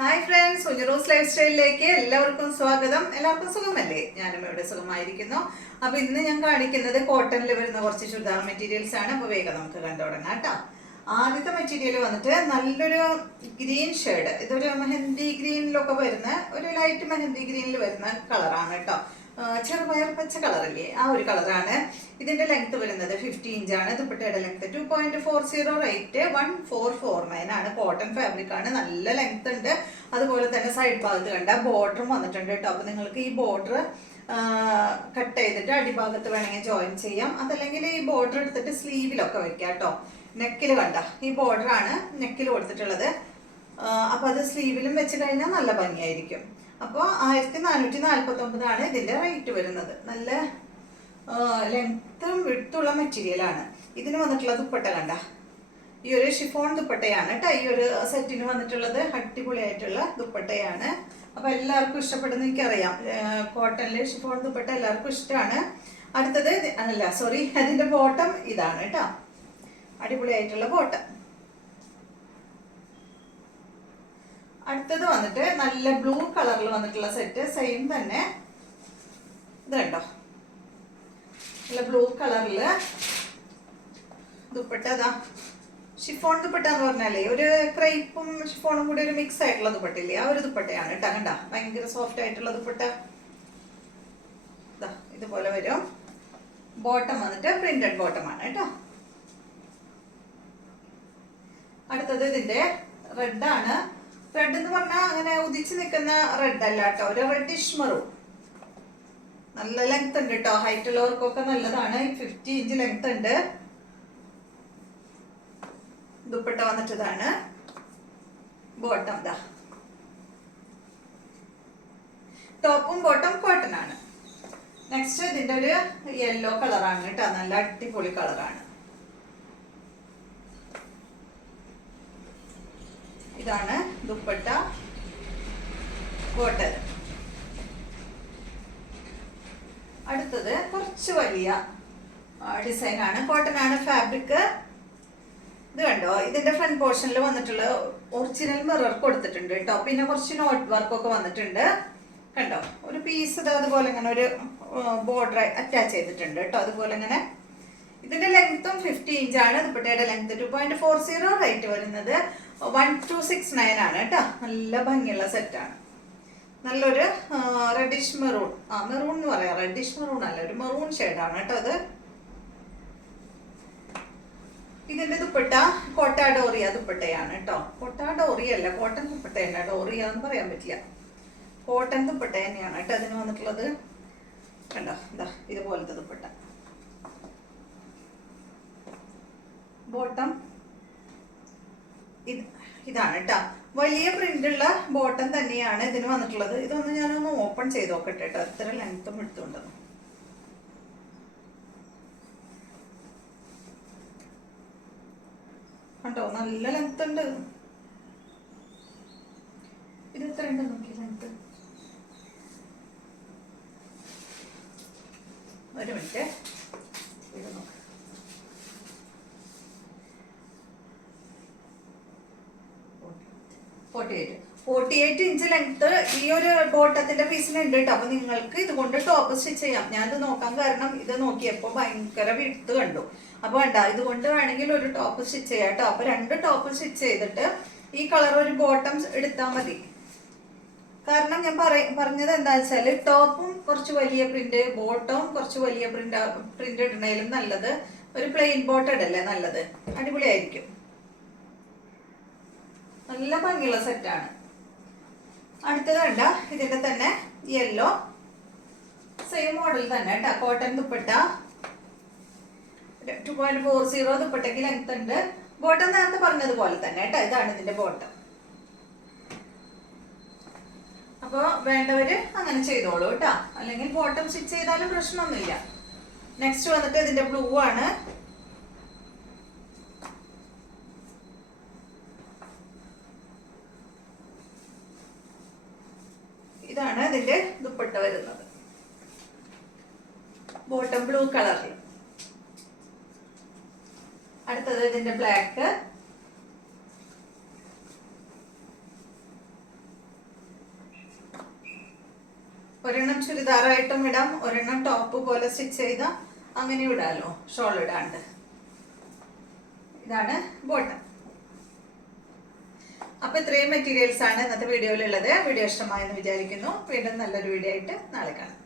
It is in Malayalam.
ഹായ് ഫ്രണ്ട്സ്, ഉഞ്ഞറൂസ് ലൈഫ് സ്റ്റൈലിലേക്ക് എല്ലാവർക്കും സ്വാഗതം. എല്ലാവർക്കും സുഖമല്ലേ? ഞാനും ഇവിടെ സുഖമായിരിക്കുന്നു. അപ്പൊ ഇന്ന് ഞാൻ കാണിക്കുന്നത് കോട്ടണിൽ വരുന്ന കുറച്ച് ചുരിദാർ മെറ്റീരിയൽസ് ആണ്. അപ്പൊ വേഗം നമുക്ക് കണ്ടു തുടങ്ങാം കേട്ടോ. ആദ്യത്തെ മെറ്റീരിയൽ വന്നിട്ട് നല്ലൊരു ഗ്രീൻ ഷെയ്ഡ്, ഇതൊരു മെഹന്തി ഗ്രീനിലൊക്കെ വരുന്ന ഒരു ലൈറ്റ് മെഹന്തി ഗ്രീനിൽ വരുന്ന കളറാണ് കേട്ടോ. ചെറുപയർ പച്ച കളറല്ലേ, ആ ഒരു കളറാണ്. ഇതിന്റെ ലെങ്ത് വരുന്നത് 50 ഇഞ്ചാണ്. ദുപ്പട്ടയുടെ ലെങ്ത് 2.40, റേറ്റ് 1449 ആണ്. കോട്ടൺ ഫാബ്രിക് ആണ്, നല്ല ലെങ്ത് ഉണ്ട്. അതുപോലെ തന്നെ സൈഡ് ഭാഗത്ത് കണ്ട ബോർഡറും വന്നിട്ടുണ്ട് കേട്ടോ. അപ്പൊ നിങ്ങൾക്ക് ഈ ബോർഡർ കട്ട് ചെയ്തിട്ട് അടിഭാഗത്ത് വേണമെങ്കിൽ ജോയിൻ ചെയ്യാം, അതല്ലെങ്കിൽ ഈ ബോർഡർ എടുത്തിട്ട് സ്ലീവിലൊക്കെ വെക്കാം കേട്ടോ. നെക്കിൽ കണ്ട ഈ ബോർഡർ ആണ് നെക്കിൽ കൊടുത്തിട്ടുള്ളത്. അപ്പൊ അത് സ്ലീവിലും വെച്ച് കഴിഞ്ഞാൽ നല്ല ഭംഗിയായിരിക്കും. അപ്പോൾ 1449 ആണ് ഇതിന്റെ റേറ്റ് വരുന്നത്. നല്ല ലെങ്ത്തും വിട്ടുള്ള മെറ്റീരിയൽ ആണ്. ഇതിന് വന്നിട്ടുള്ള ദുപ്പട്ട കണ്ട ഈ ഒരു ഷിഫോൺ ദുപ്പട്ടയാണ് കേട്ടോ. ഈ ഒരു സെറ്റിന് വന്നിട്ടുള്ളത് അടിപൊളിയായിട്ടുള്ള ദുപ്പട്ടയാണ്. അപ്പൊ എല്ലാവർക്കും ഇഷ്ടപ്പെടുന്ന എനിക്കറിയാം. കോട്ടണില് ഷിഫോൺ ദുപ്പട്ട എല്ലാവർക്കും ഇഷ്ടമാണ്. അടുത്തത് അതിന്റെ ബോട്ടം ഇതാണ് കേട്ടോ. അടിപൊളിയായിട്ടുള്ള ബോട്ടം. അടുത്തത് വന്നിട്ട് നല്ല ബ്ലൂ കളറിൽ വന്നിട്ടുള്ള സെറ്റ്, സെയിം തന്നെ. ഇത് കണ്ടോ, നല്ല ബ്ലൂ കളറില് ദുപ്പട്ട. അതാ ഷിഫോൺ ദുപ്പട്ട എന്ന് പറഞ്ഞാലേ ഒരു ക്രൈപ്പും ഷിഫോണും കൂടി ഒരു മിക്സ് ആയിട്ടുള്ള ദുപ്പട്ടില്ലേ, ആ ഒരു ദുപ്പട്ടയാണ് കേട്ടോ. കണ്ട ഭയങ്കര സോഫ്റ്റ് ആയിട്ടുള്ള ദുപ്പട്ട. ഇതുപോലെ വരും. ബോട്ടം വന്നിട്ട് പ്രിന്റഡ് ബോട്ടം ആണ് കേട്ടോ. അടുത്തത് ഇതിന്റെ റെഡ് ആണ്. റെഡ് എന്ന് പറഞ്ഞാൽ അങ്ങനെ ഉദിച്ചു നിൽക്കുന്ന റെഡ് അല്ല കേട്ടോ, ഒരു റെഡിഷ് മെറൂൺ. നല്ല ലെങ്ത് ഉണ്ട് കേട്ടോ, ഹൈറ്റ് ഉള്ളവർക്കൊക്കെ നല്ലതാണ്. 50 ഇഞ്ച് ലെങ്ത് ഉണ്ട്. ദുപ്പട്ട വന്നിട്ടതാണ്. ബോട്ടം ദാ, ടോപ്പും ബോട്ടം കോട്ടൺ ആണ്. നെക്സ്റ്റ് ഇതിന്റെ ഒരു യെല്ലോ കളറാണ് കേട്ടോ, നല്ല അടിപൊളി കളറാണ്. ഇതാണ് ദുപ്പട്ട, കോട്ടൺ. അടുത്തത് കുറച്ച് വലിയ ഡിസൈൻ ആണ്, കോട്ടൺ ആണ് ഫാബ്രിക്. ഇത് കണ്ടോ, ഇതിന്റെ ഫ്രണ്ട് പോർഷനിൽ വന്നിട്ടുള്ള ഒറിജിനൽ മിറർ കൊടുത്തിട്ടുണ്ട് കേട്ടോ. പിന്നെ കുറച്ച് നോട്ട് വർക്ക് ഒക്കെ വന്നിട്ടുണ്ട് കണ്ടോ. ഒരു പീസ് അതുപോലെ ഇങ്ങനെ ഒരു ബോർഡർ അറ്റാച്ച് ചെയ്തിട്ടുണ്ട് കേട്ടോ. അതുപോലെ ഇങ്ങനെ ഇതിന്റെ ലെങ്ത്തും 50 ഇഞ്ചാണ്. ദുപ്പട്ടയുടെ ലെങ്ത് 2.40, റേറ്റ് വരുന്നത് 1269 ആണ് കേട്ടോ. നല്ല ഭംഗിയുള്ള സെറ്റാണ്. നല്ലൊരു റെഡിഷ് മെറൂൺ, മെറൂൺ എന്ന് പറയാം, റെഡിഷ് മെറൂൺ അല്ല, ഒരു മെറൂൺ ഷെയ്ഡാണ് കേട്ടോ അത്. ഇതിന്റെ ദുപ്പട്ട കോട്ടാഡോറിയ ദുപ്പട്ടയാണ് കേട്ടോ. കോട്ടാഡോറിയ അല്ല, കോട്ടൺ ദുപ്പട്ടയാണ്. ഡോറിയ എന്ന് പറയാൻ പറ്റില്ല, കോട്ടൺ ദുപ്പട്ട തന്നെയാണ് കേട്ടോ അതിന് വന്നിട്ടുള്ളത്. കണ്ടോ, ഇതാ ഇതുപോലത്തെ ദുപ്പട്ട. ബോട്ടം ഇതാണ് കേട്ടോ. വലിയ പ്രിന്റുള്ള ബോട്ടം തന്നെയാണ് ഇതിന് വന്നിട്ടുള്ളത്. ഇതൊന്ന് ഞാനൊന്ന് ഓപ്പൺ ചെയ്ത് നോക്കട്ടെ കേട്ടോ, എത്ര ലെങ്ത്തും എടുത്തുണ്ടെന്ന്. കണ്ടോ, നല്ല ലെങ്ത് ഉണ്ട്. ഇത് എത്ര ഉണ്ട് നോക്കി ലെങ്ത്. ഒരു മിനിറ്റ്, ഇത് നോക്കാം. 48 ഇഞ്ച് ലെങ്ത് ഈ ഒരു ബോട്ടത്തിന്റെ പീസിനുണ്ട് കേട്ടോ. അപ്പൊ നിങ്ങൾക്ക് ഇതുകൊണ്ട് ടോപ്പ് സ്റ്റിച്ച് ചെയ്യാം. ഞാനിത് നോക്കാൻ കാരണം ഇത് നോക്കിയപ്പോ ഭയങ്കര വിട്ട് കണ്ടു. അപ്പൊ വേണ്ട, ഇതുകൊണ്ട് വേണമെങ്കിൽ ഒരു ടോപ്പ് സ്റ്റിച്ച് ചെയ്യാം കേട്ടോ. അപ്പൊ 2 ടോപ്പ് സ്റ്റിച്ച് ചെയ്തിട്ട് ഈ കളർ ഒരു ബോട്ടം എടുത്താൽ മതി. കാരണം ഞാൻ പറഞ്ഞത് എന്താ വെച്ചാല്, ടോപ്പും കുറച്ച് വലിയ പ്രിന്റ്, ബോട്ടവും കുറച്ച് വലിയ പ്രിന്റ് ഇടണേലും നല്ലത് ഒരു പ്ലെയിൻ ബോട്ടം ഇടല്ലേ നല്ലത്, അടിപൊളിയായിരിക്കും. നല്ല ഭംഗിയുള്ള സെറ്റാണ്. അടുത്തത് കണ്ട ഇതിന്റെ തന്നെ യെല്ലോ, സെയിം മോഡൽ തന്നെ കേട്ടോ. കോട്ടൺ ദുപ്പട്ട 2.40, ദുപ്പട്ടയ്ക്ക് ലെങ്ത് ഉണ്ട്. ബോട്ടം നേരത്തെ പറഞ്ഞതുപോലെ തന്നെ കേട്ടോ. ഇതാണ് ഇതിന്റെ ബോട്ടം. അപ്പൊ വേണ്ടവര് അങ്ങനെ ചെയ്തോളൂ കേട്ടോ, അല്ലെങ്കിൽ ബോട്ടം സ്റ്റിച്ച് ചെയ്താലും പ്രശ്നമൊന്നുമില്ല. നെക്സ്റ്റ് വന്നിട്ട് ഇതിന്റെ ബ്ലൂ ആണ്. ഇതാണ് ഇതിന്റെ ദുപ്പട്ട വരുന്നത്, ബോട്ടം ബ്ലൂ കളറിൽ. അടുത്തത് ഇതിന്റെ ബ്ലാക്ക്, ഒരെണ്ണം ചുരിദാറായിട്ടും ഇടാം, ഒരെണ്ണം ടോപ്പ് പോലെ സ്റ്റിച്ച് ചെയ്ത അങ്ങനെ ഇടാലോ, ഷോൾ ഇടാണ്ട്. ഇതാണ് ബോട്ടം. അപ്പൊ ഇത്രയും മെറ്റീരിയൽസ് ആണ് ഇന്നത്തെ വീഡിയോയിലുള്ളത്. വീഡിയോ ഇഷ്ടമായെന്ന് വിചാരിക്കുന്നു. വീണ്ടും നല്ലൊരു വീഡിയോ ആയിട്ട് നാളെ കാണാം.